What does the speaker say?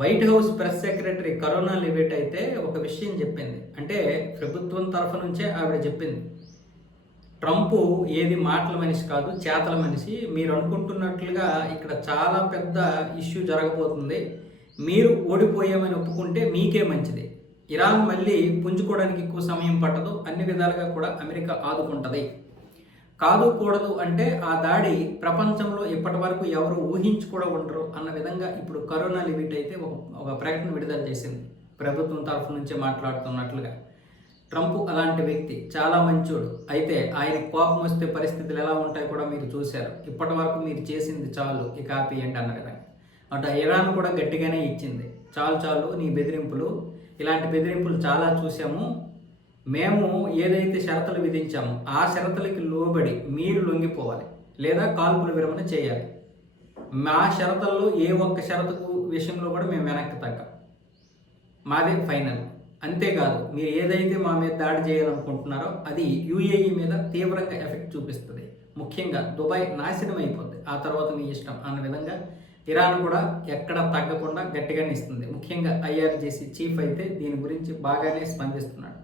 White house press secretary corona leave it అయితే ఒక విషయం చెప్పింది. అంటే ప్రభుత్వం తరఫు నుంచే ఆవిడ చెప్పింది. ట్రంప్ ఏది మాటల మనిషి కాదు, చేతల మనిషి. మీరు అనుకుంటున్నట్లుగా ఇక్కడ చాలా పెద్ద ఇష్యూ జరగబోతుంది. మీరు ఓడిపోయామని ఒప్పుకుంటే మీకే మంచిది. ఇరాన్ మళ్ళీ పుంజుకోవడానికి ఎక్కువ సమయం పట్టదు. అన్ని విధాలుగా కూడా అమెరికా ఆదుకుంటుంది. కాదు కూడదు అంటే ఆ దాడి ప్రపంచంలో ఇప్పటి వరకు ఎవరు ఊహించి కూడా ఉండరు అన్న విధంగా ఇప్పుడు కరోనా లిమిట్ అయితే ఒక ప్రకటన విడుదల చేసింది. ప్రభుత్వం తరఫు నుంచే మాట్లాడుతున్నట్లుగా. ట్రంప్ అలాంటి వ్యక్తి, చాలా మంచోడు. అయితే ఆయన కోపం వస్తే పరిస్థితులు ఎలా ఉంటాయో కూడా మీరు చూశారు. ఇప్పటి వరకు మీరు చేసింది చాలు, ఇక ఆపేయండి అన్న విధంగా. అటు ఇరాన్ కూడా గట్టిగానే ఇచ్చింది. చాలు చాలు నీ బెదిరింపులు, ఇలాంటి బెదిరింపులు చాలా చూసాము. మేము ఏదైతే షరతులు విధించామో ఆ షరతులకి లోబడి మీరు లొంగిపోవాలి, లేదా కాల్పుల విరమణ చేయాలి. మా షరతుల్లో ఏ ఒక్క షరతుకు విషయంలో కూడా మేము వెనక్కి తగ్గం. మాదే ఫైనల్. అంతేకాదు, మీరు ఏదైతే మా మీద దాడి చేయాలనుకుంటున్నారో అది యూఏఈ మీద తీవ్రంగా ఎఫెక్ట్ చూపిస్తుంది. ముఖ్యంగా దుబాయ్ నాశనం అయిపోద్ది, ఆ తర్వాత మీ ఇష్టం అన్న విధంగా ఇరాన్ కూడా ఎక్కడ తగ్గకుండా గట్టిగానే ఇస్తుంది. ముఖ్యంగా ఐఆర్జీసీ చీఫ్ అయితే దీని గురించి బాగానే స్పందిస్తున్నాడు.